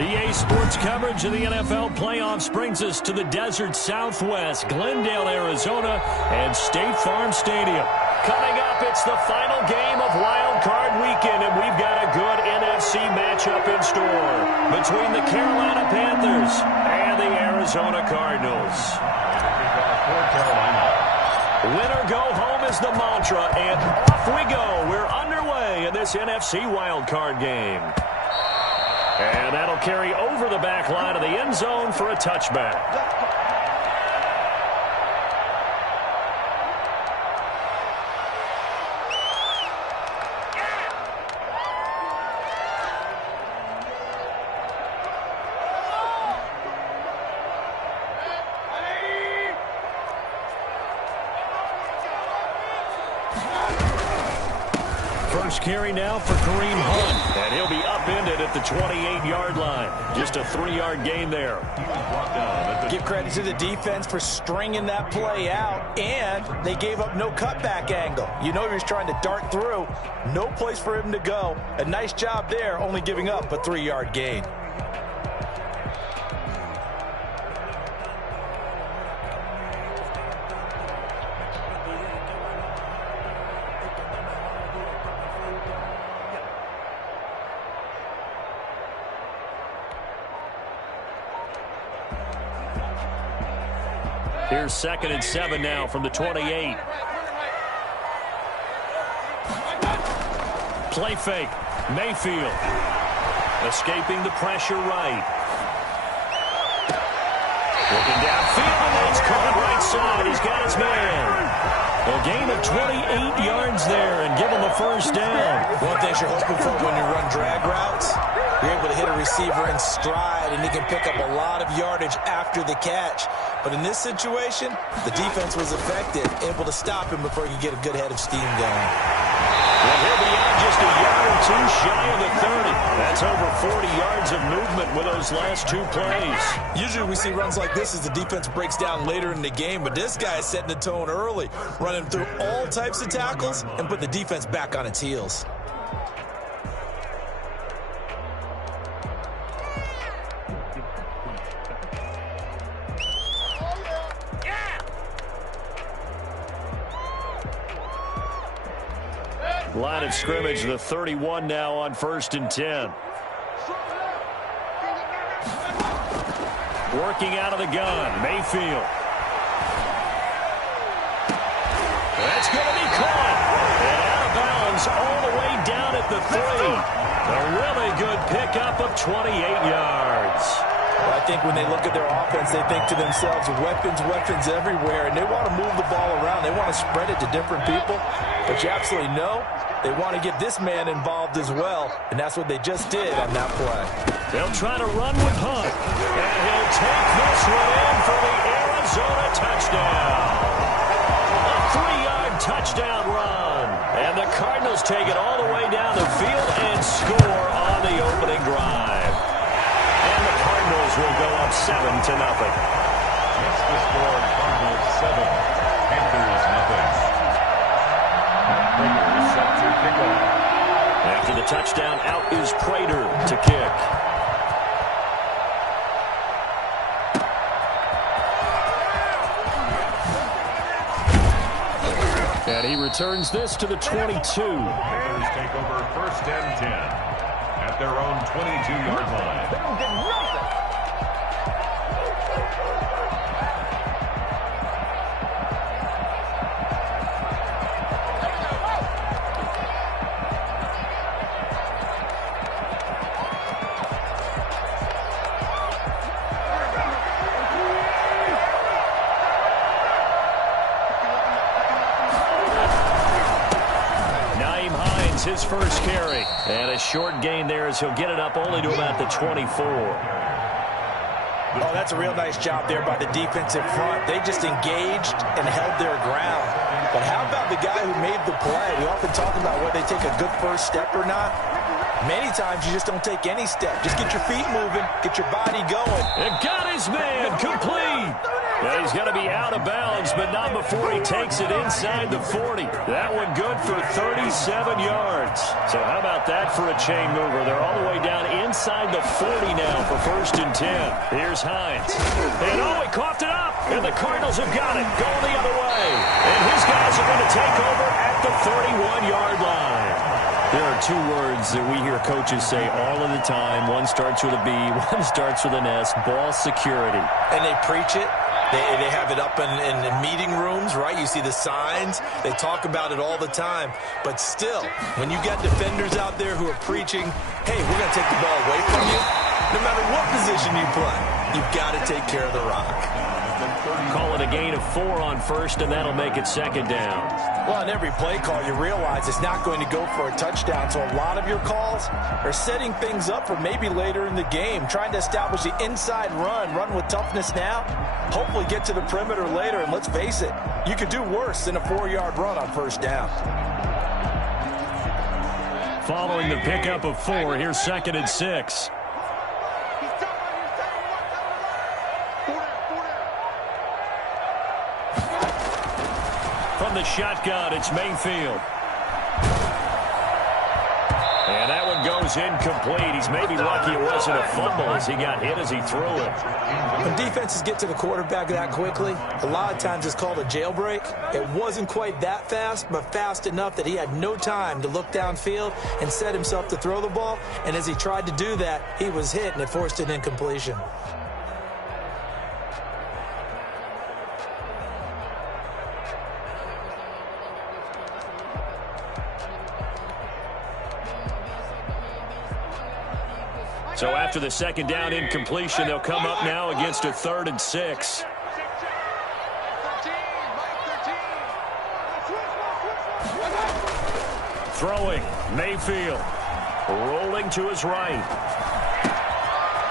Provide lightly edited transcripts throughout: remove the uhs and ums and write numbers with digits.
EA Sports coverage of the NFL playoffs brings us to the desert Southwest, Glendale, Arizona, and State Farm Stadium. Coming up, it's the final game of Wild Card Weekend, and we've got a good NFC matchup in store between the Carolina Panthers and the Arizona Cardinals. Winner go home is the mantra, and off we go. We're underway in this NFC Wild Card game. And that'll carry over the back line of the end zone for a touchback. First carry now for Kareem Hunt, and he'll be upended at the 28-yard line. Just a 3-yard gain there. Give credit to the defense for stringing that play out, and they gave up no cutback angle. You know he was trying to dart through. No place for him to go. A nice job there, only giving up a 3-yard gain. Here's 2nd and 7 now from the 28. Play fake. Mayfield. Escaping the pressure right. Looking downfield, and it's caught right side. He's got his man. A gain of 28 yards there and give him a first down. One thing you're hoping for when you run drag routes, you're able to hit a receiver in stride, and he can pick up a lot of yardage after the catch. But in this situation, the defense was effective, able to stop him before he could get a good head of steam going. Well, he'll be out just a yard or two shy of the 30. That's over 40 yards of movement with those last 2 plays. Usually we see runs like this as the defense breaks down later in the game, but this guy is setting the tone early, running through all types of tackles and put the defense back on its heels. Line of scrimmage, the 31 now on 1st and 10. Working out of the gun, Mayfield. That's going to be caught. And out of bounds all the way down at the 3. A really good pickup of 28 yards. Well, I think when they look at their offense, they think to themselves, weapons everywhere, and they want to move the ball around. They want to spread it to different people. But you absolutely know they want to get this man involved as well, and that's what they just did on that play. They'll try to run with Hunt, and he'll take this one in for the Arizona touchdown. A 3-yard touchdown run, and the Cardinals take it all the way down the field and score on the opening drive. And the Cardinals will go up 7-0. That's the score. Cardinals 7, Panthers nothing. Prater set to kick off. After the touchdown, out is Prater to kick. And he returns this to the 22. Panthers take over 1st and 10 at their own 22-yard line. They don't get nothing. His first carry, and a short gain there as he'll get it up only to about the 24. Oh, that's a real nice job there by the defensive front. They just engaged and held their ground. But how about the guy who made the play? We often talk about whether they take a good first step or not. Many times you just don't take any step. Just get your feet moving, get your body going. And got his man complete. Yeah, he's going to be out of bounds, but not before he takes it inside the 40. That one good for 37 yards. So how about that for a chain mover? They're all the way down inside the 40 now for 1st and 10. Here's Hines. And he coughed it up. And the Cardinals have got it. Going the other way. And his guys are going to take over at the 31-yard line. There are two words that we hear coaches say all of the time. One starts with a B, one starts with an S. Ball security. And they preach it. They have it up in meeting rooms, right? You see the signs. They talk about it all the time. But still, when you got defenders out there who are preaching, hey, we're going to take the ball away from you, no matter what position you play, you've got to take care of the rock. Call it a gain of 4 on 1st, and that'll make it 2nd down. Well, on every play call, you realize it's not going to go for a touchdown. So a lot of your calls are setting things up for maybe later in the game, trying to establish the inside run with toughness now, hopefully get to the perimeter later. And let's face it, you could do worse than a 4-yard run on 1st down. Following the pickup of 4, here's 2nd and 6. From the shotgun, it's Mayfield. And that one goes incomplete. He's maybe lucky it wasn't a fumble as he got hit as he threw it. When defenses get to the quarterback that quickly, a lot of times it's called a jailbreak. It wasn't quite that fast, but fast enough that he had no time to look downfield and set himself to throw the ball. And as he tried to do that, he was hit, and it forced an incompletion. So after the 2nd down incompletion, they'll come up now against a 3rd and 6. Throwing, Mayfield. Rolling to his right.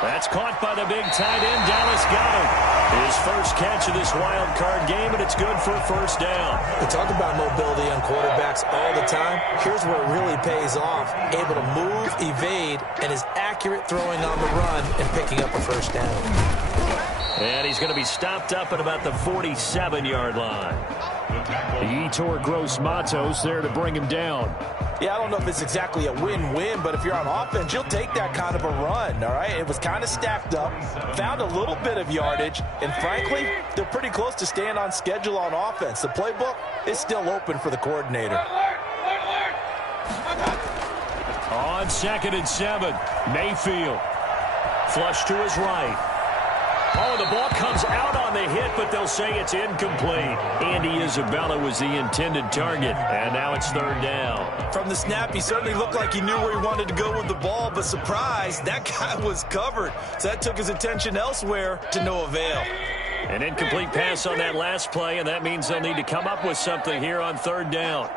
That's caught by the big tight end. Dallas got him. His first catch of this wild card game, and it's good for a 1st down. We talk about mobility on quarterbacks all the time. Here's where it really pays off. Able to move, evade, and is accurate throwing on the run and picking up a 1st down. And he's going to be stopped up at about the 47-yard line. The Yetur Gross-Matos there to bring him down. Yeah, I don't know if it's exactly a win-win, but if you're on offense, you'll take that kind of a run, all right? It was kind of stacked up, found a little bit of yardage, and frankly, they're pretty close to staying on schedule on offense. The playbook is still open for the coordinator. On 2nd and 7, Mayfield. Flush to his right. Oh, the ball comes out on the hit, but they'll say it's incomplete. Andy Isabella was the intended target, and now it's 3rd down. From the snap, he certainly looked like he knew where he wanted to go with the ball, but surprise, that guy was covered. So that took his attention elsewhere to no avail. An incomplete pass on that last play, and that means they'll need to come up with something here on 3rd down.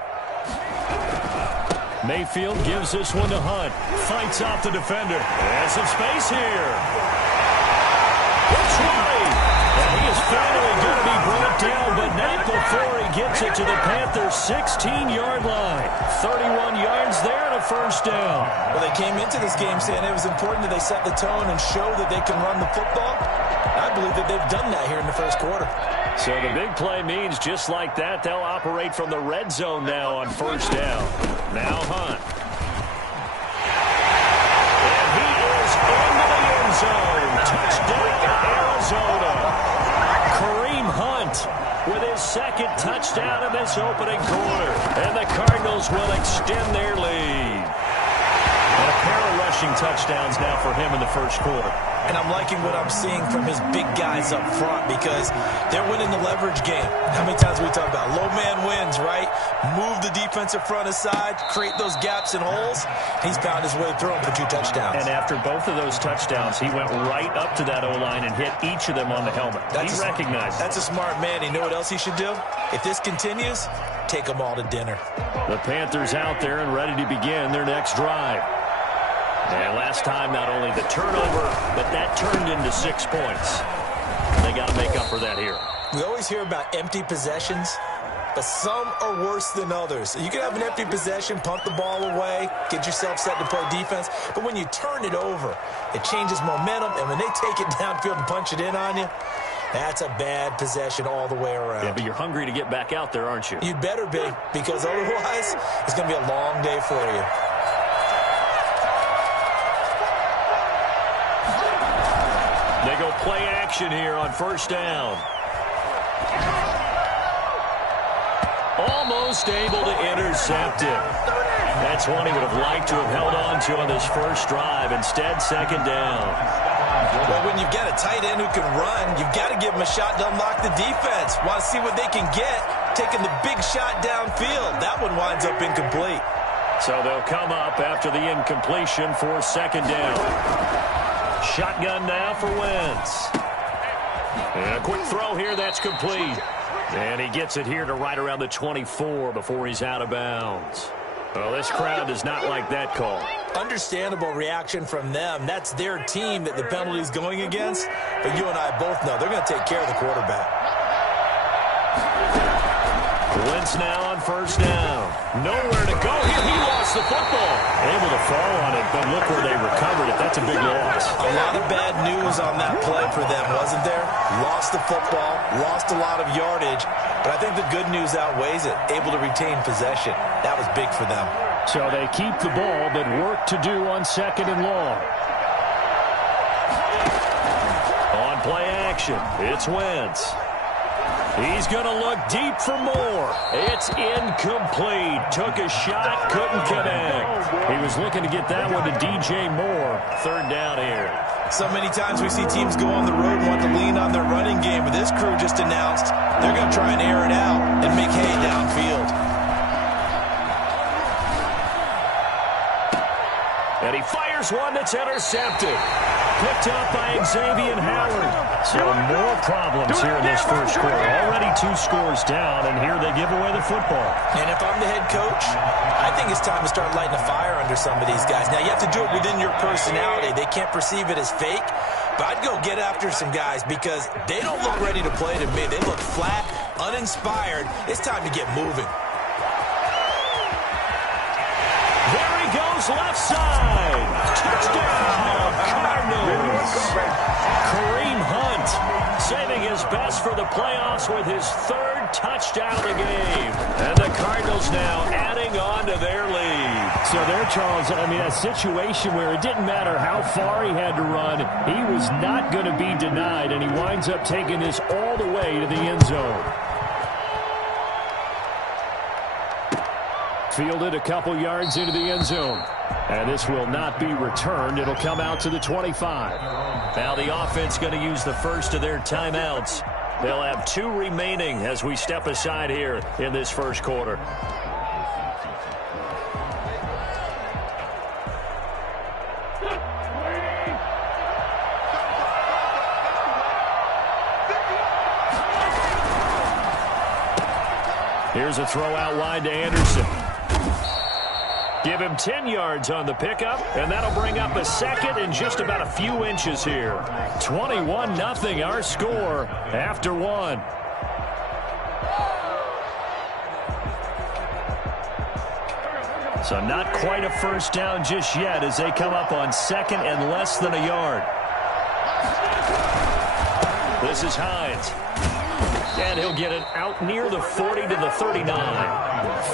Mayfield gives this one to Hunt. Fights off the defender. Has some space here. It's right. And he is finally going to be brought down, but not before he gets it to the Panthers' 16-yard line. 31 yards there and a 1st down. Well, they came into this game saying it was important that they set the tone and show that they can run the football. I believe that they've done that here in the 1st quarter. So the big play means just like that, they'll operate from the red zone now on 1st down. Now Hunt. And he is into the end zone. Touchdown, Arizona. Kareem Hunt with his 2nd touchdown in this opening quarter. And the Cardinals will extend their lead. And a pair of rushing touchdowns now for him in the 1st quarter. And I'm liking what I'm seeing from his big guys up front because they're winning the leverage game. How many times we talk about low man wins, right? Move the defensive front aside, create those gaps and holes. He's found his way through them for 2 touchdowns. And after both of those touchdowns, he went right up to that O-line and hit each of them on the helmet. He recognized That's a smart man. You know what else he should do? If this continues, take them all to dinner. The Panthers out there and ready to begin their next drive. And last time, not only the turnover, but that turned into 6 points. They got to make up for that here. We always hear about empty possessions, but some are worse than others. You can have an empty possession, punt the ball away, get yourself set to play defense, but when you turn it over, it changes momentum, and when they take it downfield and punch it in on you, That's a bad possession all the way around. Yeah, but you're hungry to get back out there, aren't you? You better be, because otherwise it's going to be a long day for you. They go play action here on first down. Almost able to intercept it. That's one he would have liked to have held on to on this first drive. Instead, second down. Well, when you've got a tight end who can run, you've got to give him a shot to unlock the defense. Want to see what they can get, taking the big shot downfield. That one winds up incomplete. So they'll come up after the incompletion for second down. Shotgun now for Wentz. And a quick throw here, that's complete. And he gets it here to right around the 24 before he's out of bounds. Well, this crowd does not like that call. Understandable reaction from them. That's their team that the penalty's going against. But you and I both know they're going to take care of the quarterback. Wentz now on first down. Nowhere to go here. He lost the football. Able to fall on it, but look where they recovered it. That's a big loss. A lot of bad news on that play for them, wasn't there? Lost the football, lost a lot of yardage, but I think the good news outweighs it. Able to retain possession. That was big for them. So they keep the ball, but work to do on second and long. On play action, it's Wentz. He's going to look deep for more. It's incomplete. Took a shot, couldn't connect. He was looking to get that one to DJ Moore. Third down here. So many times we see teams go on the road and want to lean on their running game, but this crew just announced they're going to try and air it out and make hay downfield. And he fires one that's intercepted. Picked up by Xavier Howard. So more problems here in this first quarter. Already 2 scores down, and here they give away the football. And if I'm the head coach, I think it's time to start lighting a fire under some of these guys. Now, you have to do it within your personality. They can't perceive it as fake. But I'd go get after some guys because they don't look ready to play to me. They look flat, uninspired. It's time to get moving. There he goes, left side. Touchdown, Cardinals. Kareem Hunt saving his best for the playoffs with his 3rd touchdown of the game. And the Cardinals now adding on to their lead. So there, Charles, I mean, a situation where it didn't matter how far he had to run, he was not going to be denied, and he winds up taking this all the way to the end zone. Fielded a couple yards into the end zone. And this will not be returned. It'll come out to the 25. Now the offense going to use the first of their timeouts. They'll have 2 remaining as we step aside here in this first quarter. Here's a throw out wide to Anderson. Give him 10 yards on the pickup, and that'll bring up a second and just about a few inches here. 21-0 our score after 1. So not quite a first down just yet as they come up on second and less than a yard. This is Hines. And he'll get it out near the 40 to the 39.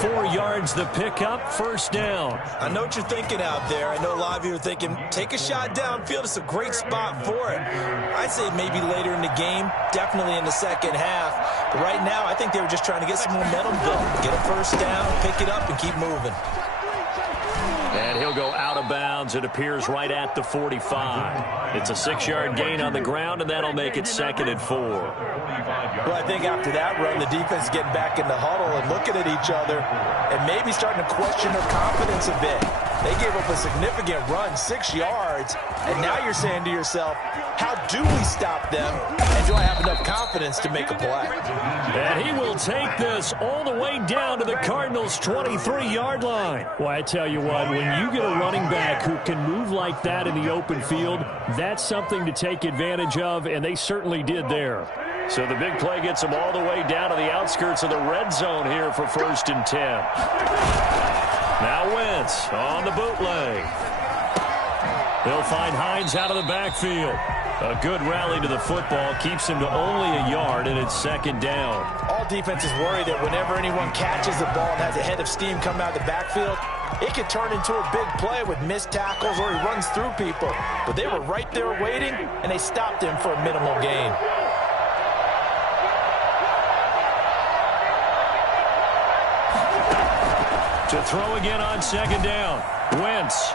4 yards the pickup, first down. I know what you're thinking out there. I know a lot of you are thinking, take a shot downfield. It's a great spot for it. I'd say maybe later in the game, definitely in the second half. But right now, I think they were just trying to get some momentum built. Get a first down, pick it up, and keep moving. And he'll go out of bounds. It appears right at the 45. It's a 6-yard gain on the ground, and that'll make it second and 4. Well, I think after that run, the defense is getting back in the huddle and looking at each other and maybe starting to question their confidence a bit. They gave up a significant run, 6 yards, and now you're saying to yourself, how do we stop them, and do I have enough confidence to make a play? And he will take this all the way down to the Cardinals' 23-yard line. Well, I tell you what, when you get a running back who can move like that in the open field, that's something to take advantage of, and they certainly did there. So the big play gets them all the way down to the outskirts of the red zone here for 1st and 10. Now Wentz on the bootleg. He'll find Hines out of the backfield. A good rally to the football keeps him to only a yard, and it's second down. All defenses worry that whenever anyone catches the ball and has a head of steam come out of the backfield, it could turn into a big play with missed tackles or he runs through people. But they were right there waiting, and they stopped him for a minimal gain. To throw again on second down. Wentz.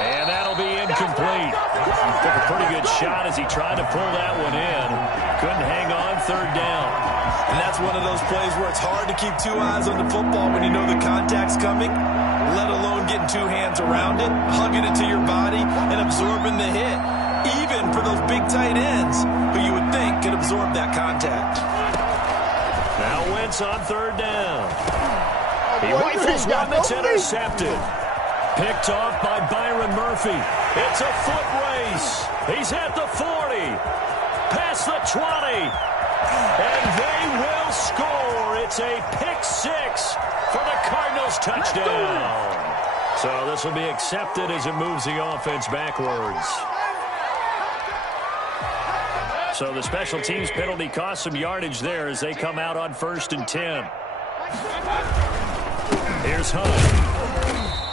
And that'll be incomplete. Took a pretty good shot as he tried to pull that one in. Couldn't hang on third down. And that's one of those plays where it's hard to keep two eyes on the football when you know the contact's coming, let alone getting two hands around it, hugging it to your body, and absorbing the hit, even for those big tight ends who you would think could absorb that contact. Now Wentz on third down. He rifles one that's intercepted. Picked off by Byron Murphy. It's a foot race. He's at the 40. Past the 20. And they will score. It's a pick six for the Cardinals touchdown. So this will be accepted as it moves the offense backwards. So the special teams penalty cost some yardage there as they come out on 1st and 10. Here's Hunt.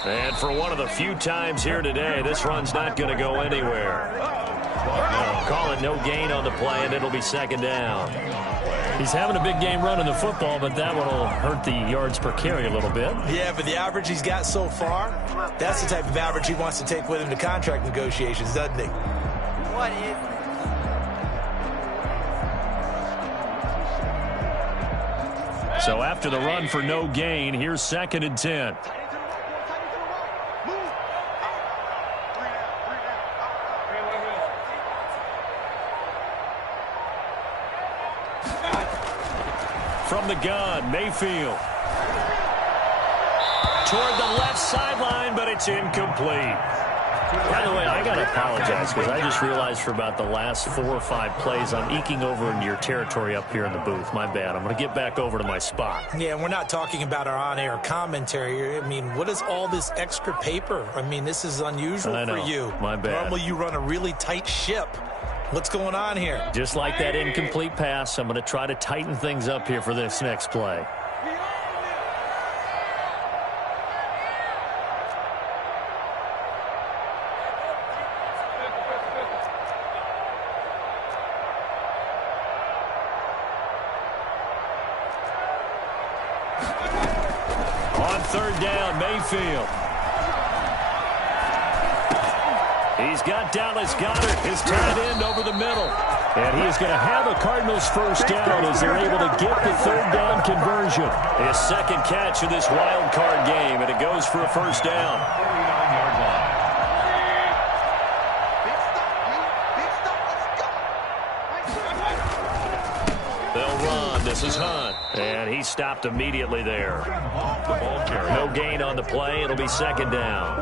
And for one of the few times here today, this run's not going to go anywhere. Call it no gain on the play, and it'll be second down. He's having a big game running the football, but that one will hurt the yards per carry a little bit. Yeah, but the average he's got so far, that's the type of average he wants to take with him to contract negotiations, doesn't he? What is it? So after the run for no gain, here's 2nd and 10. From the gun, Mayfield. Toward the left sideline, but it's incomplete. By the way, I got to apologize because I just realized for about the last 4 or 5 plays, I'm eking over into your territory up here in the booth. My bad. I'm going to get back over to my spot. Yeah, we're not talking about our on-air commentary. I mean, what is all this extra paper? I mean, this is unusual for you. My bad. Normally you run a really tight ship. What's going on here? Just like that incomplete pass, I'm going to try to tighten things up here for this next play. On 3rd down, Mayfield. He's got Dallas Goedert, his tight end, over the middle. And he is going to have a Cardinals first down as they're able to get the 3rd down conversion. His 2nd catch of this wild card game, and it goes for a first down. 49-yard line. They'll run. This is Hunt. And he stopped immediately there. No gain on the play. It'll be 2nd down.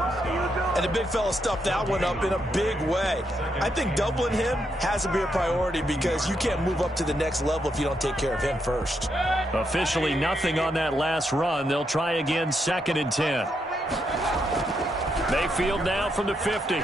And the big fella stuffed that one up in a big way. I think doubling him has to be a priority because you can't move up to the next level if you don't take care of him first. Officially nothing on that last run. They'll try again 2nd and 10. Mayfield now from the 50.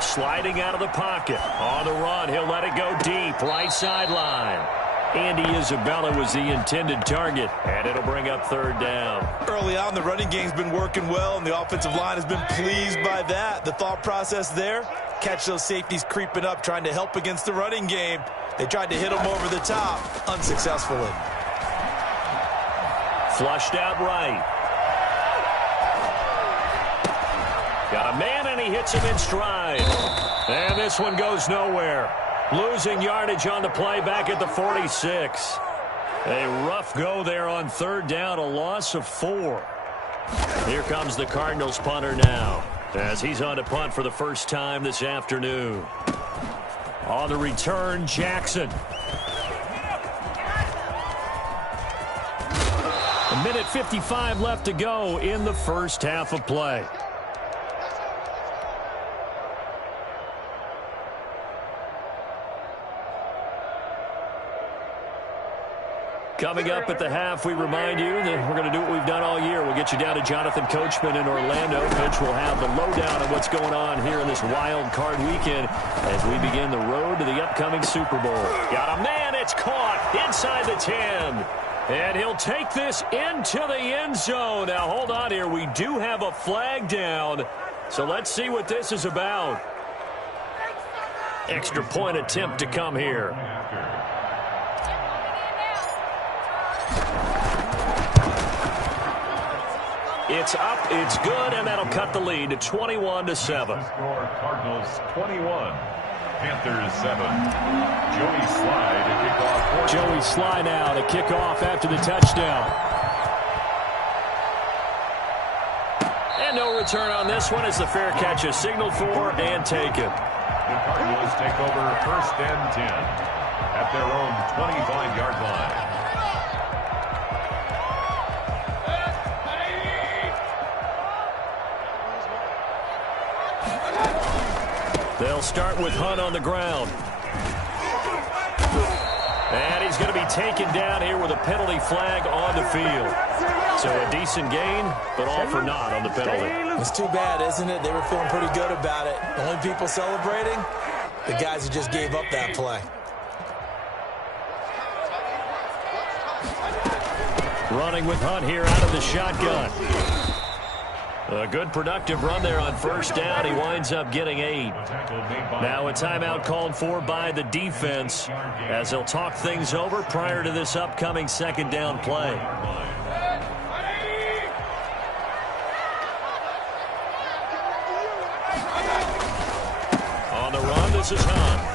Sliding out of the pocket. On the run, he'll let it go deep. Right sideline. Andy Isabella was the intended target, and it'll bring up 3rd down. Early on, the running game's been working well, and the offensive line has been pleased by that. The thought process there, catch those safeties creeping up, trying to help against the running game. They tried to hit him over the top, unsuccessfully. Flushed out right. Got a man, and he hits him in stride. And this one goes nowhere. Losing yardage on the play back at the 46. A rough go there on 3rd down, a loss of 4. Here comes the Cardinals punter now as he's on to punt for the first time this afternoon. On the return, Jackson. A minute 55 left to go in the first half of play. Coming up at the half, we remind you that we're going to do what we've done all year. We'll get you down to Jonathan Coachman in Orlando. Mitch will have the lowdown of what's going on here in this wild card weekend as we begin the road to the upcoming Super Bowl. Got a man, it's caught inside the 10. And he'll take this into the end zone. Now, hold on here. We do have a flag down. So let's see what this is about. Extra point attempt to come here. It's up, it's good, and that'll cut the lead to 21-7. Score Cardinals 21, Panthers 7. Joey Sly to kick off. Joey Sly now to kick off after the touchdown. And no return on this one as the fair catch is signaled for and taken. The Cardinals take over 1st and 10 at their own 25-yard line. They'll start with Hunt on the ground. And he's going to be taken down here with a penalty flag on the field. So a decent gain, but all for naught on the penalty. It's too bad, isn't it? They were feeling pretty good about it. The only people celebrating, the guys who just gave up that play. Running with Hunt here out of the shotgun. A good productive run there on 1st down. He winds up getting 8. Now a timeout called for by the defense as they'll talk things over prior to this upcoming 2nd down play. On the run, this is Hunt.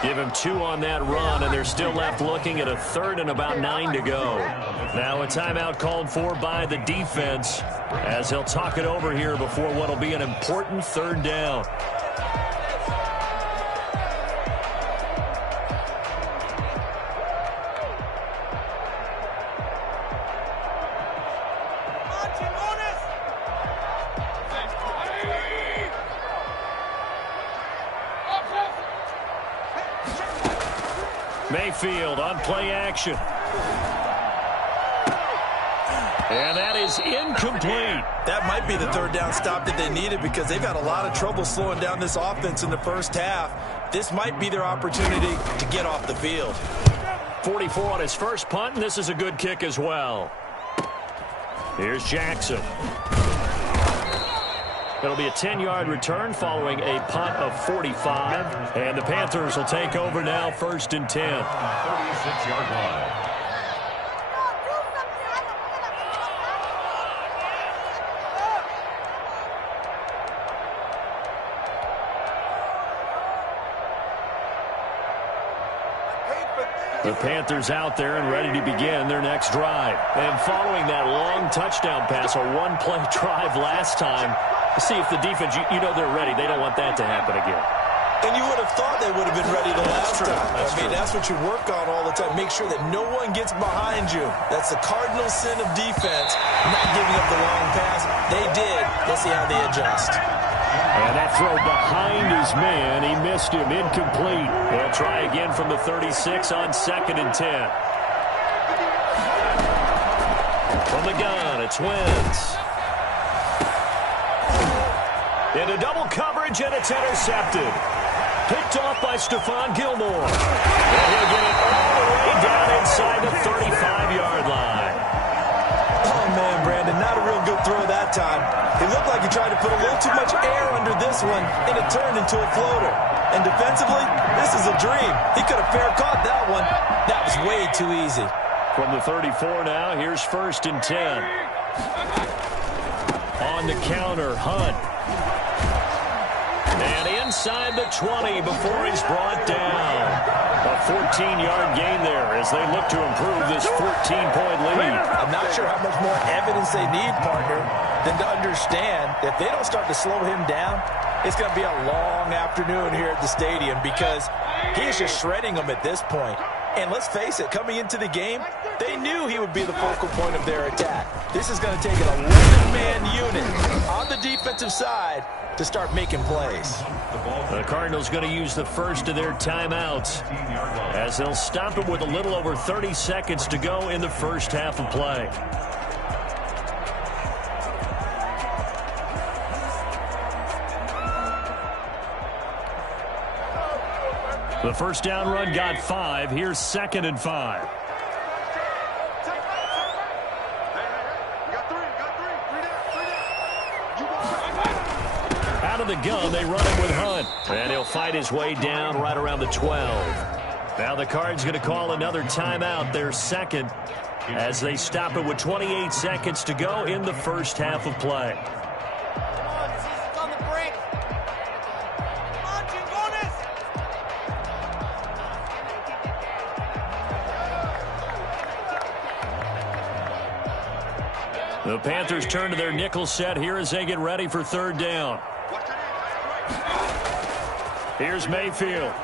Give him 2 on that run, and they're still left looking at a 3rd and about 9 to go. Now a timeout called for by the defense as they'll talk it over here before what will be an important 3rd down. Mayfield on play action. And that is incomplete. That might be the 3rd down stop that they needed because they've had a lot of trouble slowing down this offense in the 1st half. This might be their opportunity to get off the field. 44 on his first punt, and this is a good kick as well. Here's Jackson. It'll be a 10-yard return following a punt of 45. And the Panthers will take over now 1st and 10. 36-yard line. The Panthers out there and ready to begin their next drive. And following that long touchdown pass, a one-play drive last time, see if the defense, you know they're ready. They don't want that to happen again. And you would have thought they would have been ready the last time. That's what you work on all the time. Make sure that no one gets behind you. That's the cardinal sin of defense, not giving up the long pass. They did. Let's see how they adjust. And that throw behind his man. He missed him. Incomplete. They'll try again from the 36 on 2nd and 10. From the gun, it's Wentz. Into double coverage, and it's intercepted. Picked off by Stephon Gilmore. And he'll get it all the way down inside the 35-yard line. Oh, man, Brandon, not a real good throw that time. It looked like he tried to put a little too much air under this one, and it turned into a floater. And defensively, this is a dream. He could have fair caught that one. That was way too easy. From the 34 now, here's 1st and 10. On the counter, Hunt. And inside the 20 before he's brought down. A 14-yard gain there as they look to improve this 14-point lead. I'm not sure how much more evidence they need, partner, than to understand that if they don't start to slow him down, it's going to be a long afternoon here at the stadium because he's just shredding them at this point. And let's face it, coming into the game, they knew he would be the focal point of their attack. This is going to take an 11-man unit on the defensive side to start making plays. The Cardinals going to use the first of their timeouts as they'll stop it with a little over 30 seconds to go in the first half of play. The first down run got 5. Here's 2nd and 5. Out of the gun, they run it with Hunt. And he'll fight his way down right around the 12. Now the Cards going to call another timeout, their second, as they stop it with 28 seconds to go in the first half of play. The Panthers turn to their nickel set here as they get ready for 3rd down. Here's Mayfield.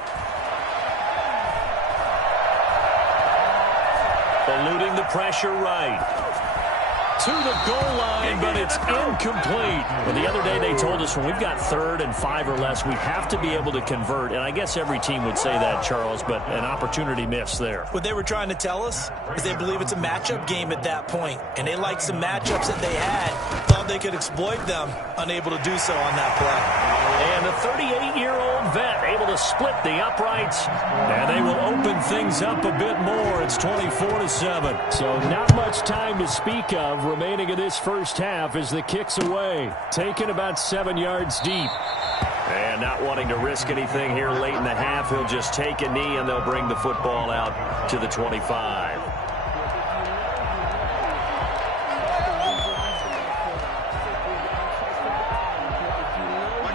Eluding the pressure right. To the goal line, but it's incomplete. Well, the other day they told us when we've got 3rd and 5 or less, we have to be able to convert. And I guess every team would say that, Charles, but an opportunity missed there. What they were trying to tell us is they believe it's a matchup game at that point, and they liked some matchups that they had, thought they could exploit them, unable to do so on that play. And the 38-year-old vet able to split the uprights, and they will open things up a bit more. It's 24-7. So not much time to speak of remaining in this first half as the kick's away. Taken about 7 yards deep. And not wanting to risk anything here late in the half, he'll just take a knee and they'll bring the football out to the 25.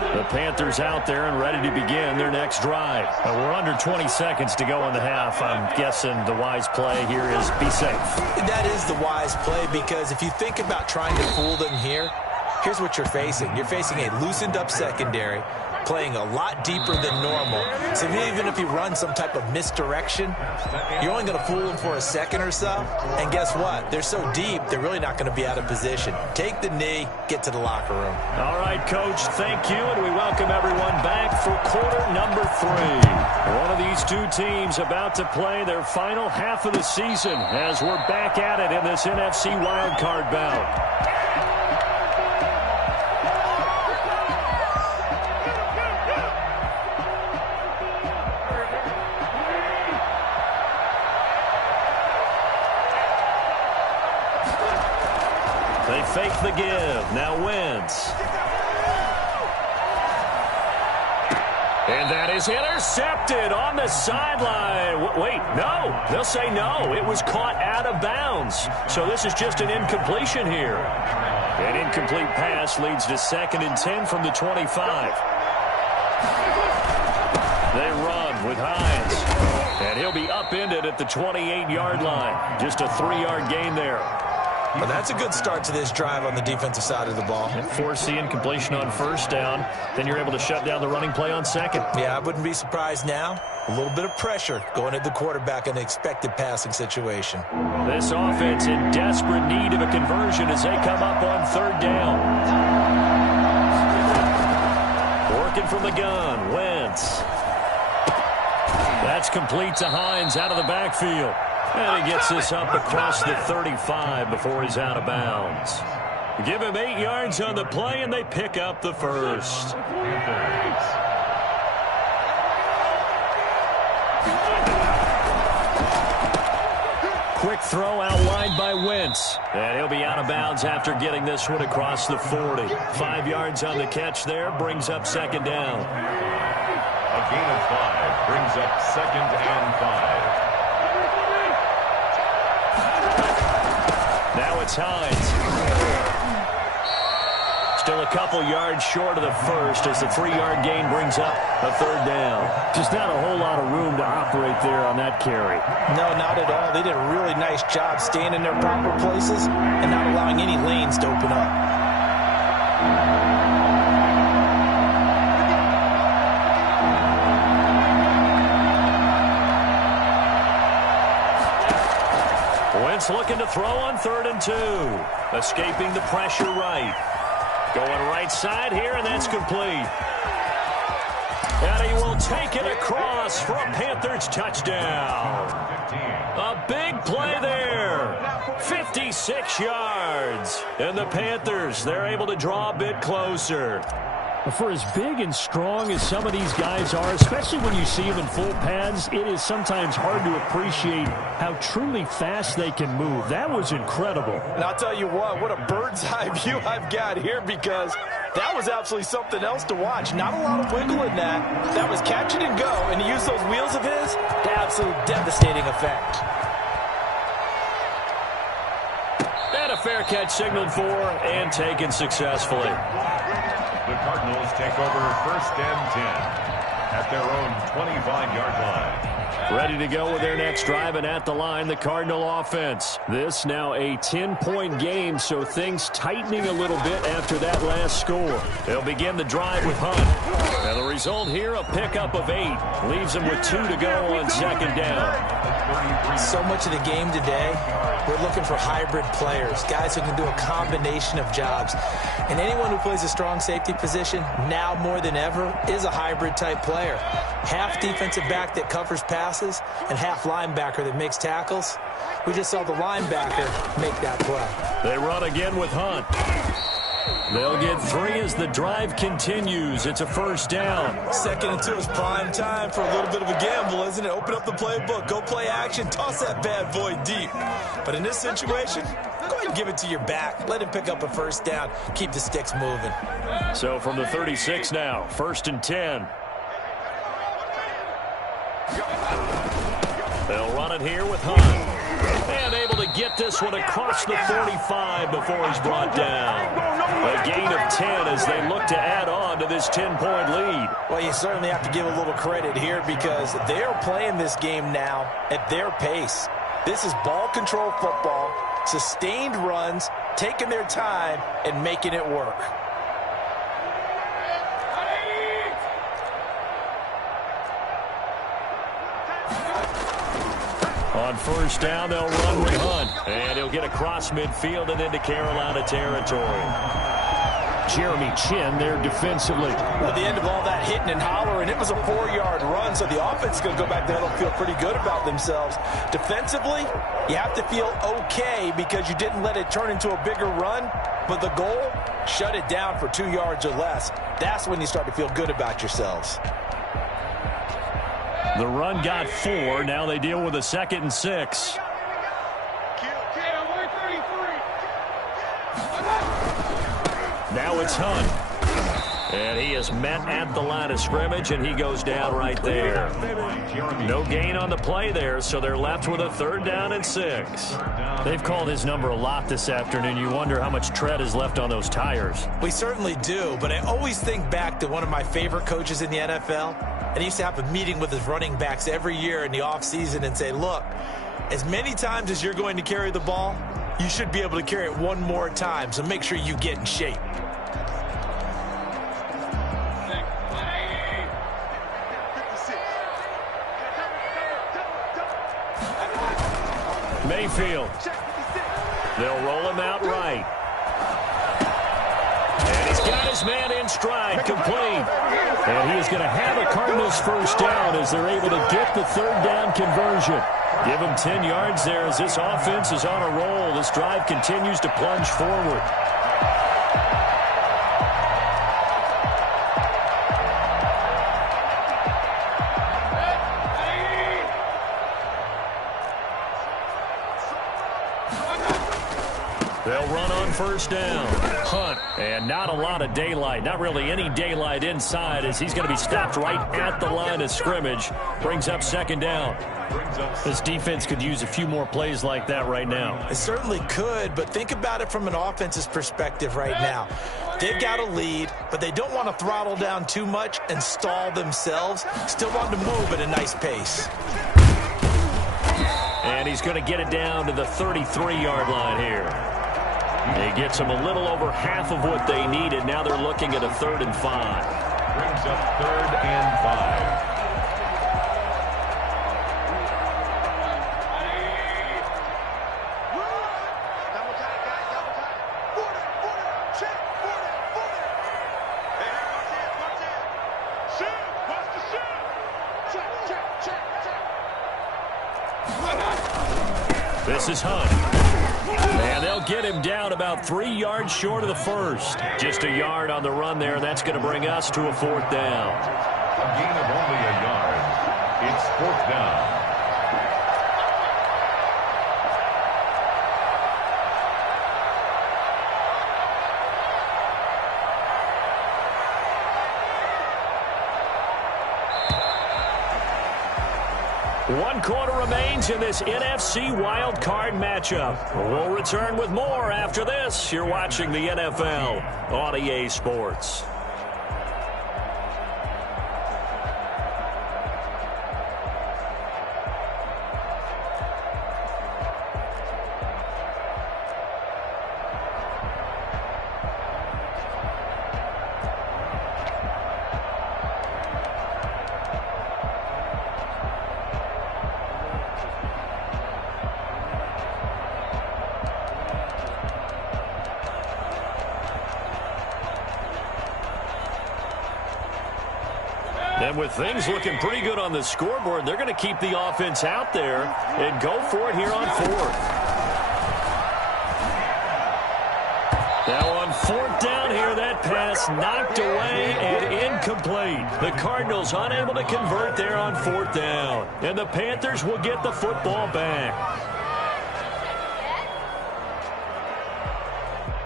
The Panthers out there and ready to begin their next drive. We're under 20 seconds to go in the half. I'm guessing the wise play here is be safe. That is the wise play, because if you think about trying to fool them here, here's what you're facing. You're facing a loosened up secondary, playing a lot deeper than normal. So even if you run some type of misdirection, you're only going to fool them for a second or so. And guess what? They're so deep, they're really not going to be out of position. Take the knee, get to the locker room. All right, Coach, thank you, and we welcome everyone back for quarter number 3. One of these two teams about to play their final half of the season as we're back at it in this NFC wildcard bout. They fake the give. Now Wentz. And that is intercepted on the sideline. Wait, no. They'll say no. It was caught out of bounds. So this is just an incompletion here. An incomplete pass leads to 2nd and 10 from the 25. They run with Hines. And he'll be upended at the 28-yard line. Just a 3-yard gain there. Well, that's a good start to this drive on the defensive side of the ball. And force the incompletion on 1st down. Then you're able to shut down the running play on 2nd. Yeah, I wouldn't be surprised now. A little bit of pressure going at the quarterback in an expected passing situation. This offense in desperate need of a conversion as they come up on 3rd down. Working from the gun, Wentz. That's complete to Hines out of the backfield. And he gets this up across the 35 before he's out of bounds. Give him 8 yards on the play, and they pick up the first. Quick throw out wide by Wentz. And he'll be out of bounds after getting this one across the 40. 5 yards on the catch there, brings up 2nd down. A gain of 5 brings up 2nd and 5. Now it's Hines. Still a couple yards short of the first as the 3-yard gain brings up a 3rd down. Just not a whole lot of room to operate there on that carry. No, not at all. They did a really nice job staying in their proper places and not allowing any lanes to open up. offense looking to throw on 3rd and 2. Escaping the pressure right. Going right side here, and that's complete. And he will take it across for a Panthers touchdown. A big play there. 56 yards. And the Panthers, they're able to draw a bit closer. For as big and strong as some of these guys are, especially when you see them in full pads, it is sometimes hard to appreciate how truly fast they can move. That was incredible. And I'll tell you what a bird's eye view I've got here, because that was absolutely something else to watch. Not a lot of wiggle in that. That was catch it and go, and he used those wheels of his to absolute devastating effect. And a fair catch signaled for and taken successfully. The Cardinals take over 1st and 10 at their own 25-yard line. Ready to go with their next drive, and at the line, the Cardinal offense. This now a 10-point game, so things tightening a little bit after that last score. They'll begin the drive with Hunt. And the result here, a pickup of 8. Leaves them with 2 to go on 2nd down. So much of the game today, we're looking for hybrid players, guys who can do a combination of jobs. And anyone who plays a strong safety position, now more than ever, is a hybrid type player. Half defensive back that covers passes and half linebacker that makes tackles. We just saw the linebacker make that play. They run again with Hunt. They'll get 3 as the drive continues. It's a 1st down. 2nd and 2 is prime time for a little bit of a gamble, isn't it? Open up the playbook, go play action, toss that bad boy deep. But in this situation, go ahead and give it to your back. Let him pick up a 1st down. Keep the sticks moving. So from the 36 now, 1st and 10. They'll run it here with Hunt. And able to get this one across the 45 before he's brought down. A gain of 10 as they look to add on to this 10-point lead. Well, you certainly have to give a little credit here, because they are playing this game now at their pace. This is ball control football, sustained runs, taking their time and making it work. On 1st down, they'll run with Hunt. And he'll get across midfield and into Carolina territory. Jeremy Chin there defensively. At the end of all that hitting and hollering, it was a 4-yard run, so the offense is going to go back there and feel pretty good about themselves. Defensively, you have to feel okay because you didn't let it turn into a bigger run, but the goal, shut it down for 2 yards or less. That's when you start to feel good about yourselves. The run got 4. Now they deal with a 2nd and 6. Now it's Hunt. And he is met at the line of scrimmage, and he goes down right there. No gain on the play there, so they're left with a 3rd down and 6. They've called his number a lot this afternoon. You wonder how much tread is left on those tires. We certainly do, but I always think back to one of my favorite coaches in the NFL. And he used to have a meeting with his running backs every year in the offseason and say, look, as many times as you're going to carry the ball, you should be able to carry it one more time, so make sure you get in shape. Mayfield. They'll roll him out right. And he's got his man in stride, complete. And he is going to have a Cardinals 1st down as they're able to get the 3rd down conversion. Give him 10 yards there as this offense is on a roll. This drive continues to plunge forward. They'll run on 1st down. Hunt. And not a lot of daylight. Not really any daylight inside as he's going to be stopped right at the line of scrimmage. Brings up 2nd down. This defense could use a few more plays like that right now. It certainly could, but think about it from an offense's perspective right now. They've got a lead, but they don't want to throttle down too much and stall themselves. Still want to move at a nice pace. And he's going to get it down to the 33-yard line here. He gets them a little over half of what they needed. Now they're looking at a 3rd and 5. Brings up 3rd and 5. This is Hunt. And they'll get him down about 3 yards short of the first. Just a yard on the run there, and that's going to bring us to a 4th down. A gain of only a yard. It's 4th down. One quarter remains in this NFC Wild Card matchup. We'll return with more after this. You're watching the NFL on EA Sports. And with things looking pretty good on the scoreboard, they're going to keep the offense out there and go for it here on 4th. Now on 4th down here, that pass knocked away and incomplete. The Cardinals unable to convert there on 4th down. And the Panthers will get the football back.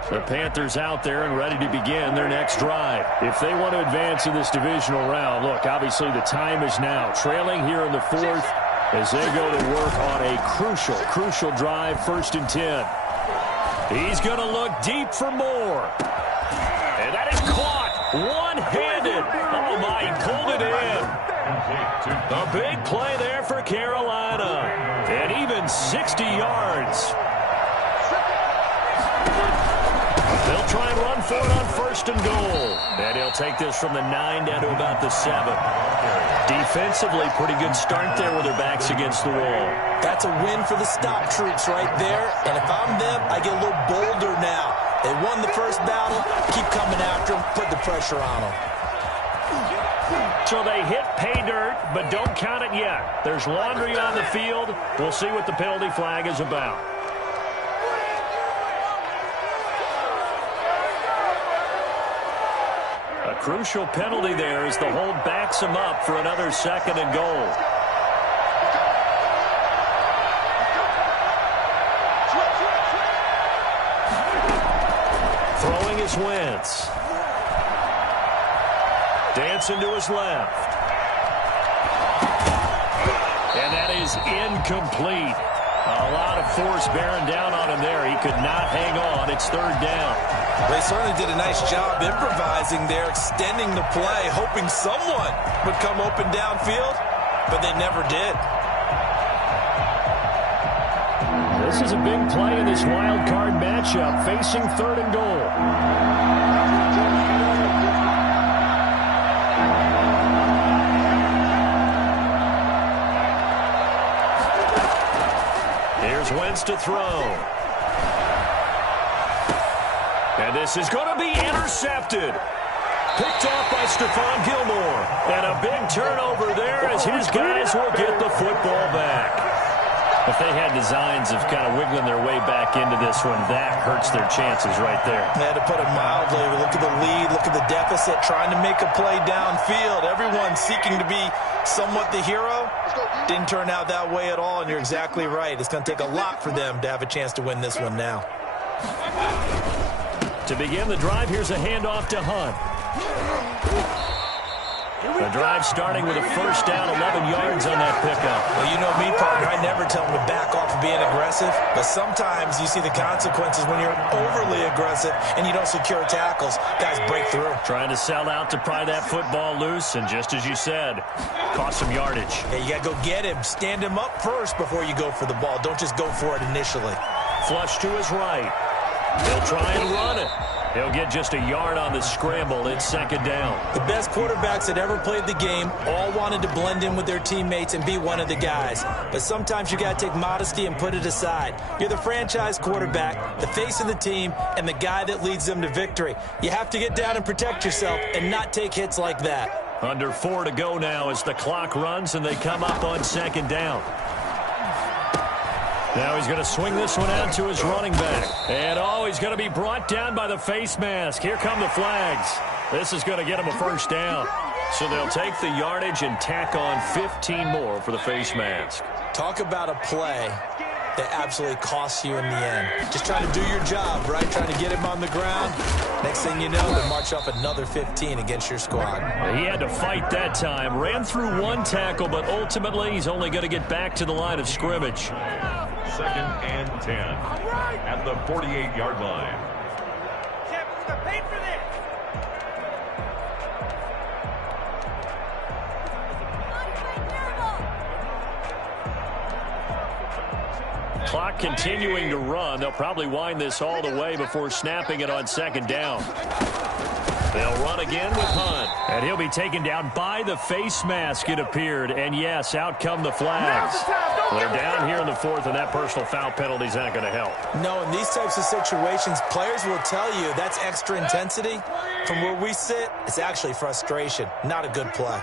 The Panthers out there and ready to begin their next drive. If they want to advance in this divisional round, look, obviously the time is now. Trailing here in the 4th as they go to work on a crucial drive, 1st and 10. He's going to look deep for more. And that is caught one-handed. Oh, my, he pulled it in. A big play there for Carolina. And even 60 yards. They'll try and run for it on 1st and goal. And he'll take this from the 9 down to about the 7. Defensively, pretty good start there with their backs against the wall. That's a win for the stop troops right there. And if I'm them, I get a little bolder now. They won the first battle. Keep coming after them. Put the pressure on them. So they hit pay dirt, but don't count it yet. There's laundry on the field. We'll see what the penalty flag is about. A crucial penalty there as the hold backs him up for another 2nd and goal. Throwing is Wentz. Dancing to his left. And that is incomplete. A lot of force bearing down on him there. He could not hang on. It's 3rd down. They certainly did a nice job improvising there, extending the play, hoping someone would come open downfield, but they never did. This is a big play in this wild card matchup, facing 3rd and goal. Here's Wentz to throw. And this is going to be intercepted. Picked off by Stephon Gilmore. And a big turnover there as his guys will get the football back. If they had designs of kind of wiggling their way back into this one, that hurts their chances right there. Yeah, to put it mildly, look at the lead, look at the deficit, trying to make a play downfield. Everyone seeking to be somewhat the hero. Didn't turn out that way at all, and you're exactly right. It's going to take a lot for them to have a chance to win this one now. To begin the drive, here's a handoff to Hunt. The drive starting with a 1st down, 11 yards on that pickup. Well, you know me, partner. I never tell them to back off of being aggressive, but sometimes you see the consequences when you're overly aggressive and you don't secure tackles. Guys break through. Trying to sell out to pry that football loose, and just as you said, cost some yardage. Yeah, you got to go get him. Stand him up first before you go for the ball. Don't just go for it initially. Flush to his right. He'll try and run it. He'll get just a yard on the scramble. It's 2nd down. The best quarterbacks that ever played the game all wanted to blend in with their teammates and be one of the guys. But sometimes you got to take modesty and put it aside. You're the franchise quarterback, the face of the team, and the guy that leads them to victory. You have to get down and protect yourself and not take hits like that. Under 4 to go now as the clock runs and they come up on 2nd down. Now he's going to swing this one out to his running back. And, he's going to be brought down by the face mask. Here come the flags. This is going to get him a first down. So they'll take the yardage and tack on 15 more for the face mask. Talk about a play that absolutely costs you in the end. Just trying to do your job, right? Trying to get him on the ground. Next thing you know, they march off another 15 against your squad. He had to fight that time. Ran through one tackle, but ultimately he's only going to get back to the line of scrimmage. 2nd and 10 at the 48-yard line. Can't believe I paid for this. Clock continuing to run. They'll probably wind this all the way before snapping it on 2nd down. They'll run again with Hunt. And he'll be taken down by the face mask, it appeared. And, yes, out come the flags. They're down here in the 4th, and that personal foul penalty is not going to help. No, in these types of situations, players will tell you that's extra intensity. From where we sit, it's actually frustration. Not a good play.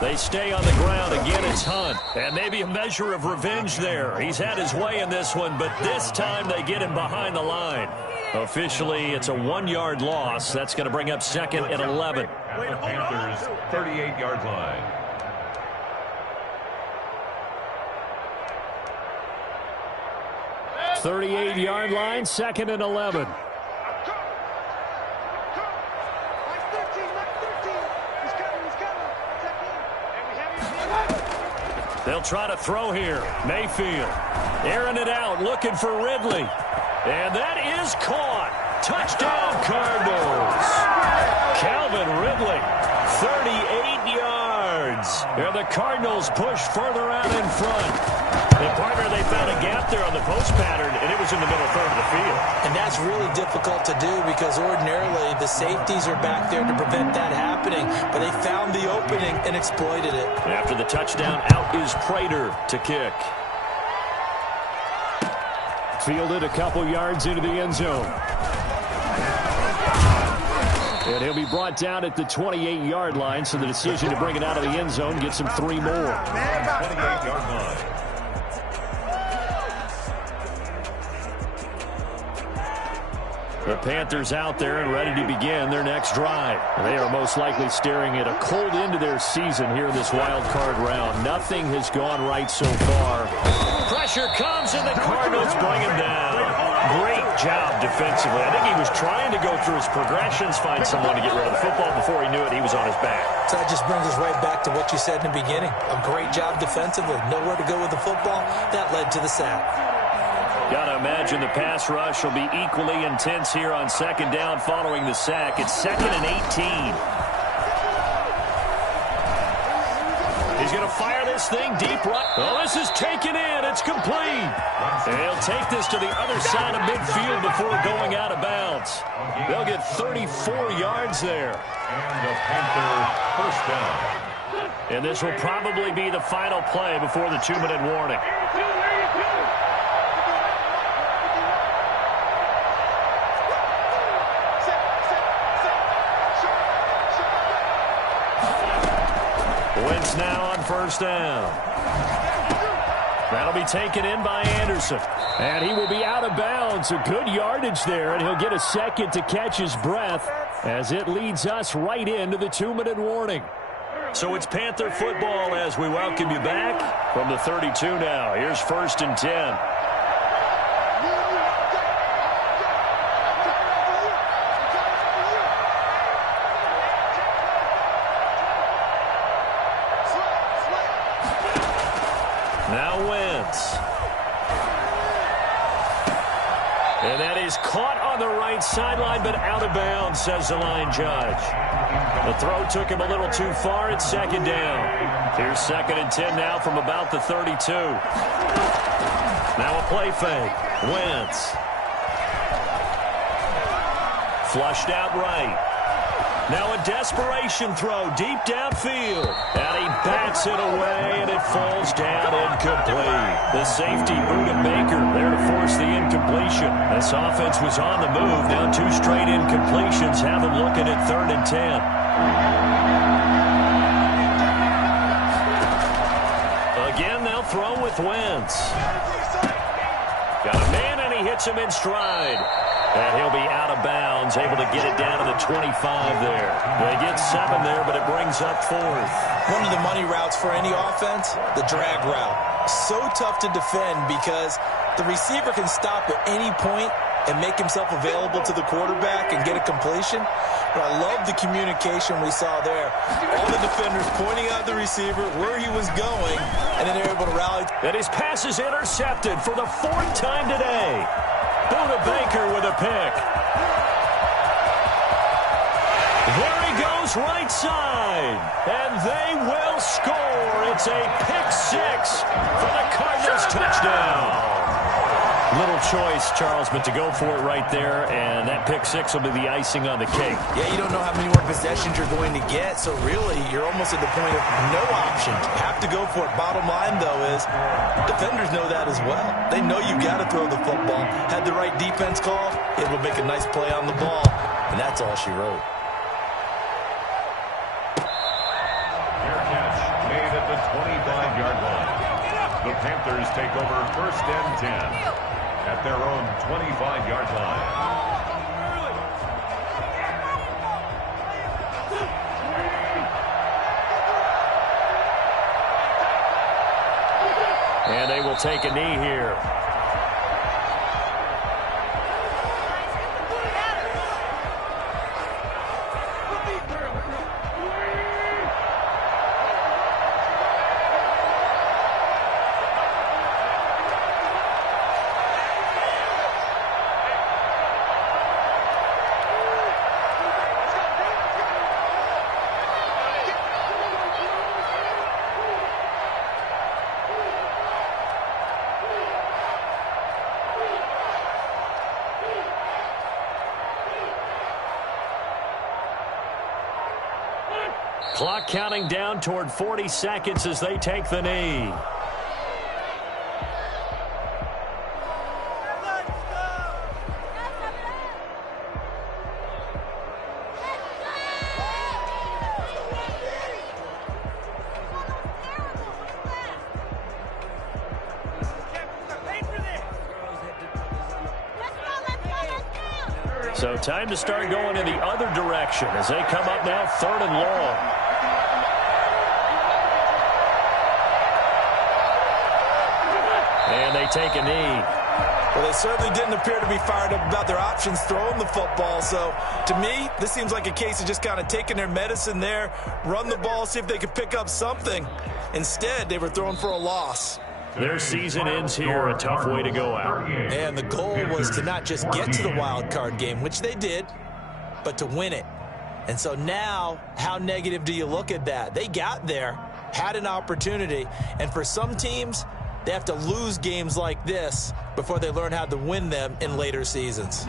They stay on the ground. Again, it's Hunt. And maybe a measure of revenge there. He's had his way in this one, but this time they get him behind the line. Officially, it's a 1-yard loss. That's going to bring up 2nd and 11. At the Panthers' 38-yard line. .38-yard line, 2nd and 11. They'll try to throw here. Mayfield airing it out, looking for Ridley. And that is caught. Touchdown, Cardinals. Calvin Ridley, 38 yards. And the Cardinals push further out in front. And, partner, they found a gap there on the post pattern, and it was in the middle third of the field. And that's really difficult to do because ordinarily the safeties are back there to prevent that happening. But they found the opening and exploited it. After the touchdown, out is Prater to kick. Fielded a couple yards into the end zone. And he'll be brought down at the 28-yard line, so the decision to bring it out of the end zone gets him 3 more. 28-yard line. The Panthers out there and ready to begin their next drive. They are most likely staring at a cold end to their season here in this wild card round. Nothing has gone right so far. Pressure comes and the Cardinals bring him down. Great job defensively. I think he was trying to go through his progressions, find someone to get rid of the football. Before he knew it, he was on his back. So that just brings us right back to what you said in the beginning. A great job defensively. Nowhere to go with the football. That led to the sack. Got to imagine the pass rush will be equally intense here on 2nd down following the sack. It's 2nd and 18. He's going to fire this thing deep right. Oh, this is taken in. It's complete. And he'll take this to the other side of midfield before going out of bounds. They'll get 34 yards there. And the Panthers first down. And this will probably be the final play before the 2-minute warning. Wentz now on first down. That'll be taken in by Anderson. And he will be out of bounds. A good yardage there, and he'll get a second to catch his breath as it leads us right into the 2-minute warning. So it's Panther football as we welcome you back from the 32 now. Here's 1st and 10. Now Wentz. And that is caught on the right sideline, but out of bounds, says the line judge. The throw took him a little too far. It's 2nd down. Here's 2nd and 10 now from about the 32. Now a play fake. Wentz. Flushed out right. Now a desperation throw deep downfield. And he bats it away, and it falls down incomplete. The safety, Buda Baker, there to force the incompletion. This offense was on the move. Now 2 straight incompletions have them looking at 3rd and 10. Again, they'll throw with with Wentz. Got a man, and he hits him in stride. And he'll be out of bounds, able to get it down to the 25 there. They get 7 there, but it brings up 4th. One of the money routes for any offense, the drag route. So tough to defend because the receiver can stop at any point and make himself available to the quarterback and get a completion. But I love the communication we saw there. All the defenders pointing out the receiver, where he was going, and then they're able to rally. And his pass is intercepted for the 4th time today. Buda Baker with a pick. There he goes right side. And they will score. It's a pick 6 for the Cardinals touchdown. Little choice, Charles, but to go for it right there, and that pick 6 will be the icing on the cake. Yeah, you don't know how many more possessions you're going to get, so really you're almost at the point of no option. Have to go for it. Bottom line, though, is defenders know that as well. They know you've got to throw the football. Had the right defense call, it will make a nice play on the ball, and that's all she wrote. Fair catch made at the 25-yard line. The Panthers take over 1st and 10. At their own 25-yard line. And they will take a knee here. Clock counting down toward 40 seconds as they take the knee. So time to start going in the other direction as they come up now 3rd and long. And they take a knee. Well, they certainly didn't appear to be fired up about their options throwing the football. So, to me, this seems like a case of just kind of taking their medicine there, run the ball, see if they could pick up something. Instead, they were throwing for a loss. Their season ends here, a tough way to go out. And the goal was to not just get to the wild card game, which they did, but to win it. And so now, how negative do you look at that? They got there, had an opportunity, and for some teams, they have to lose games like this before they learn how to win them in later seasons.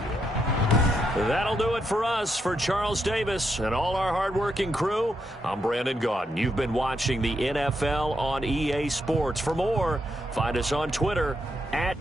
That'll do it for us. For Charles Davis and all our hardworking crew, I'm Brandon Gaudin. You've been watching the NFL on EA Sports. For more, find us on Twitter at